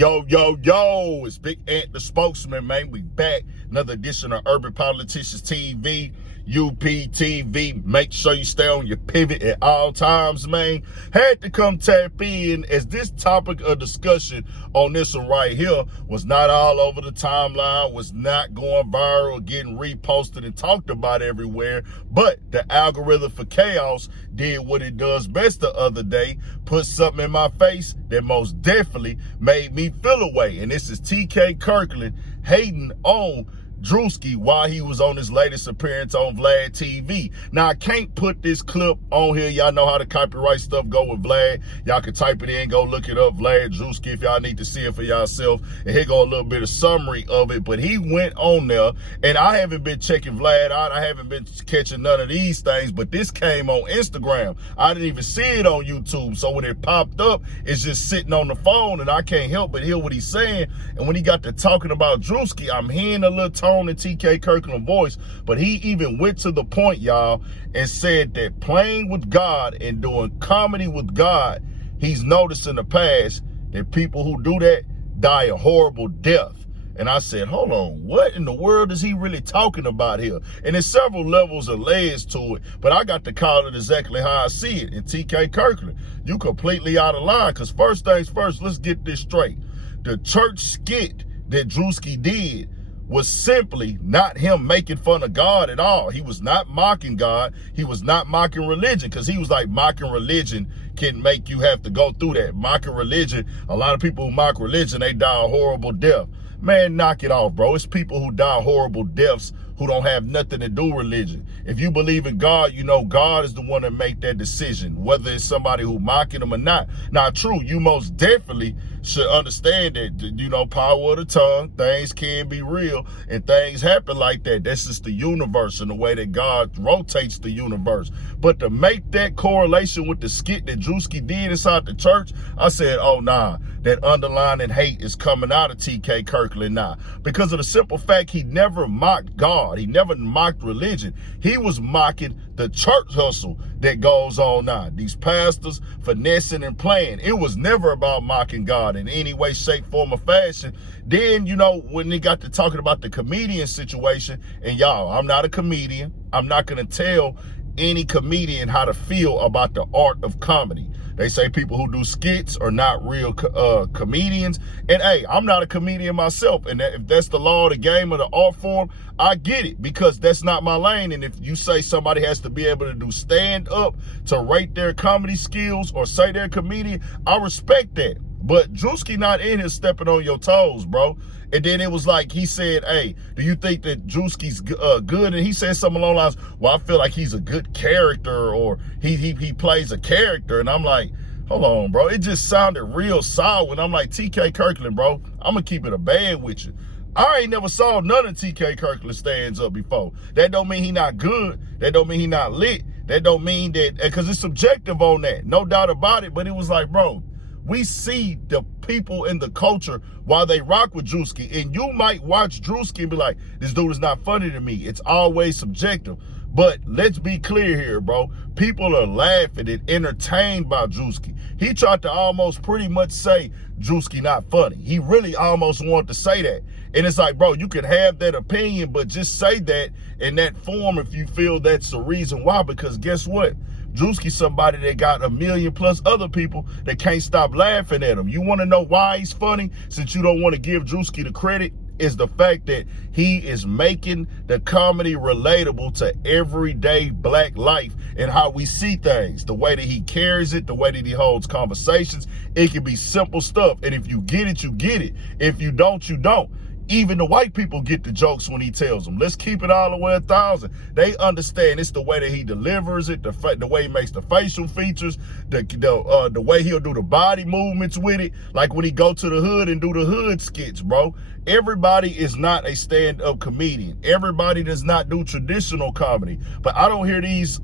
Yo, yo, yo, it's Big Ant, the spokesman, man. We back. Another edition of Urban Politicians TV, UPTV. Make sure you stay on your pivot at all times, man. Had to come tap in as this topic of discussion on this one right here was not all over the timeline, was not going viral, getting reposted and talked about everywhere. But the algorithm for chaos did what it does best the other day, put something in my face that most definitely made me feel away. And this is TK Kirkland hating on Druski while he was on his latest appearance on Vlad TV. Now, I can't put this clip on here. Y'all know how the copyright stuff go with Vlad. Y'all can type it in, go look it up, Vlad Druski, if y'all need to see it for yourself. And here go a little bit of summary of it. But he went on there, and I haven't been checking Vlad out. I haven't been catching none of these things, but this came on Instagram. I didn't even see it on YouTube. So when it popped up, it's just sitting on the phone, and I can't help but hear what he's saying. And when he got to talking about Druski, I'm hearing a little tone in TK Kirkland voice, but he even went to the point, y'all, and said that playing with God and doing comedy with God, he's noticed in the past that people who do that die a horrible death. And I said, hold on, what in the world is he really talking about here? And there's several levels of layers to it, but I got to call it exactly how I see it. And TK Kirkland, you completely out of line, because first things first, let's get this straight. The church skit that Druski did was simply not him making fun of God at all. He was not mocking God. He was not mocking religion, because he was like, mocking religion can make you have to go through that. Mocking religion, a lot of people who mock religion, they die a horrible death. Man, knock it off, bro. It's people who die horrible deaths who don't have nothing to do with religion. If you believe in God, you know God is the one that make that decision, whether it's somebody who mocking him or not. Now, true, you most definitely should understand that, you know, power of the tongue, things can be real, and things happen like that. That's just the universe and the way that God rotates the universe. But to make that correlation with the skit that Druski did inside the church, I said, oh, nah, that underlying hate is coming out of TK Kirkland now. Because of the simple fact he never mocked God. He never mocked religion. He was mocking the church hustle that goes on now. These pastors finessing and playing. It was never about mocking God in any way, shape, form, or fashion. Then, you know, when they got to talking about the comedian situation, and y'all, I'm not a comedian. I'm not going to tell any comedian how to feel about the art of comedy. They say people who do skits are not real comedians. And hey, I'm not a comedian myself. And if that's the law of the game of the art form, I get it, because that's not my lane. And if you say somebody has to be able to do stand up to rate their comedy skills or say they're a comedian, I respect that. But Druski not in here stepping on your toes, bro. And then it was like, he said, hey, do you think that Druski's good? And he said something along the lines, well, I feel like he's a good character, or he plays a character. And I'm like, hold on, bro. It just sounded real sour. And I'm like, TK Kirkland, bro, I'm going to keep it a band with you. I ain't never saw none of TK Kirkland stands up before. That don't mean he not good. That don't mean he not lit. That don't mean that, because it's subjective on that. No doubt about it. But it was like, bro, we see the people in the culture while they rock with Druski. And you might watch Druski and be like, this dude is not funny to me. It's always subjective. But let's be clear here, bro. People are laughing and entertained by Druski. He tried to almost pretty much say Druski not funny. He really almost wanted to say that. And it's like, bro, you can have that opinion, but just say that in that form if you feel that's the reason why. Because guess what? Druski's somebody that got 1 million plus other people that can't stop laughing at him. You want to know why he's funny? Since you don't want to give Druski the credit, is the fact that he is making the comedy relatable to everyday black life and how we see things, the way that he carries it, the way that he holds conversations. It can be simple stuff. And if you get it, you get it. If you don't, you don't. Even the white people get the jokes when he tells them. Let's keep it all the way 1,000. They understand it's the way that he delivers it, the way he makes the facial features, the way he'll do the body movements with it. Like when he go to the hood and do the hood skits, bro. Everybody is not a stand-up comedian. Everybody does not do traditional comedy. But I don't hear these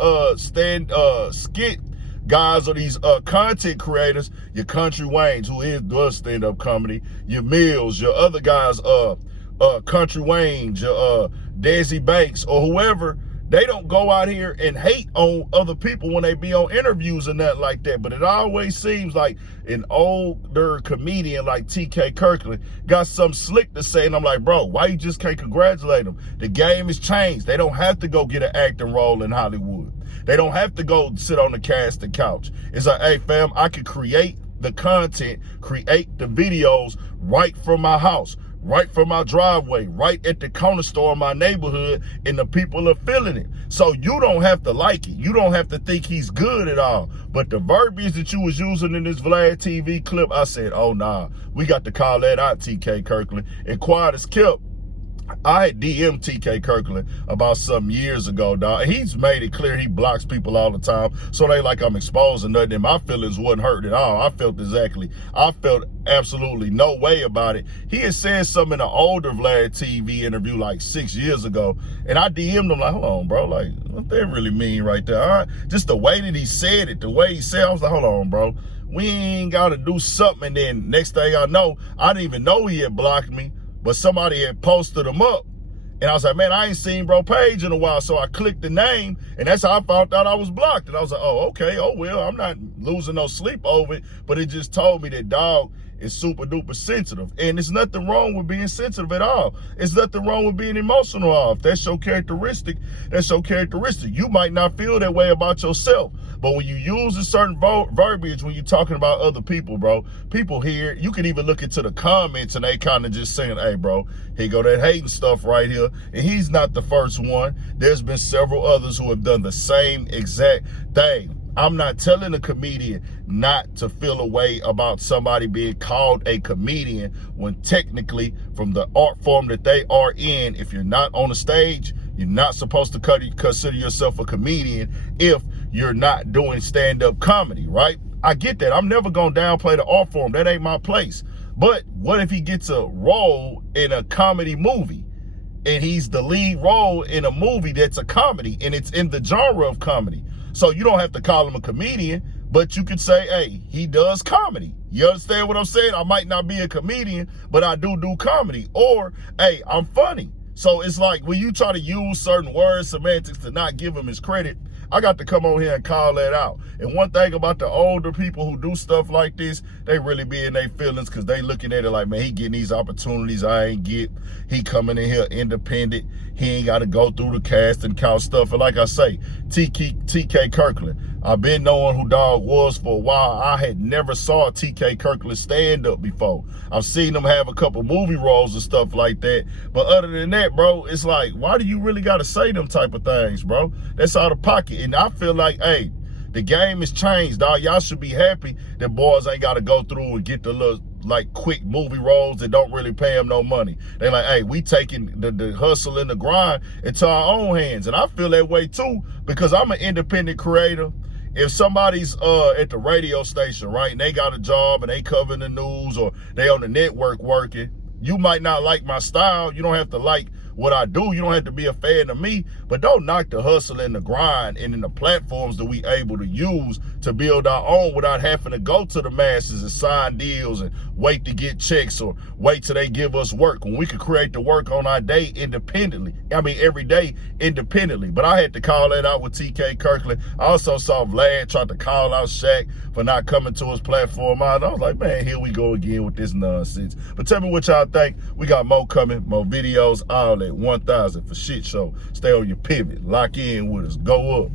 skit guys or these content creators, your Country Waynes, who does stand-up comedy, your Mills, your other guys, Country Waynes, your Desi Banks, or whoever, They don't go out here and hate on other people when they be on interviews and that like that. But it always seems like an older comedian like TK Kirkland got some slick to say. And I'm like, bro, why you just can't congratulate them? The game has changed. They don't have to go get an acting role in Hollywood. They don't have to go sit on the casting couch. It's like, hey, fam, I can create the content, create the videos right from my house, right from my driveway, right at the corner store in my neighborhood, and the people are feeling it. So you don't have to like it. You don't have to think he's good at all. But the verbiage that you was using in this Vlad TV clip, I said, oh, nah, we got to call that out, TK Kirkland. And quiet as kept, I had DM'd TK Kirkland about some years ago, dog. He's made it clear he blocks people all the time, so they like I'm exposing nothing. And my feelings wasn't hurt at all. I felt absolutely no way about it. He had said something in an older Vlad TV interview like 6 years ago, and I DM'd him like, hold on, bro, like, what that really mean right there? All right? Just the way that he said it, the way he said it, I was like, hold on, bro. We ain't got to do something. And then next thing I know, I didn't even know he had blocked me, but somebody had posted him up. And I was like, man, I ain't seen bro page in a while. So I clicked the name, and that's how I found out I was blocked. And I was like, oh, okay, oh, well, I'm not losing no sleep over it. But it just told me that dog is super duper sensitive. And there's nothing wrong with being sensitive at all. It's nothing wrong with being emotional at all. If that's your characteristic, that's your characteristic. You might not feel that way about yourself. But when you use a certain verbiage, when you're talking about other people, bro, people hear, you can even look into the comments and they kind of just saying, hey, bro, here go that hating stuff right here. And he's not the first one. There's been several others who have done the same exact thing. I'm not telling a comedian not to feel a way about somebody being called a comedian when technically from the art form that they are in, if you're not on the stage, you're not supposed to consider yourself a comedian if you're not doing stand-up comedy, right? I get that. I'm never going to downplay the art form. That ain't my place. But what if he gets a role in a comedy movie and he's the lead role in a movie that's a comedy and it's in the genre of comedy? So you don't have to call him a comedian, but you could say, hey, he does comedy. You understand what I'm saying? I might not be a comedian, but I do comedy. Or, hey, I'm funny. So it's like when you try to use certain words, semantics to not give him his credit, I got to come on here and call that out. And one thing about the older people who do stuff like this, they really be in their feelings because they looking at it like, man, he getting these opportunities I ain't get. He coming in here independent. He ain't got to go through the cast and count stuff. And like I say, TK Kirkland, I've been knowing who dog was for a while. I had never saw TK Kirkland stand up before. I've seen him have a couple movie roles and stuff like that. But other than that, bro, it's like, why do you really got to say them type of things, bro? That's out of pocket. And I feel like, hey, the game has changed, dog. Y'all should be happy that boys ain't got to go through and get the little, like, quick movie roles that don't really pay them no money. They like, hey, we taking the hustle and the grind into our own hands. And I feel that way, too, because I'm an independent creator. If somebody's at the radio station, right, and they got a job and they covering the news or they on the network working, you might not like my style. You don't have to like what I do. You don't have to be a fan of me, but don't knock the hustle and the grind and in the platforms that we able to use to build our own without having to go to the masses and sign deals and wait to get checks or wait till they give us work when we could create the work on our day independently. I mean, every day independently. But I had to call that out with TK Kirkland. I also saw Vlad try to call out Shaq for not coming to his platform. I was like, man, here we go again with this nonsense. But tell me what y'all think. We got more coming, more videos, all that. 1,000 for shit show. Stay on your pivot. Lock in with us. Go up.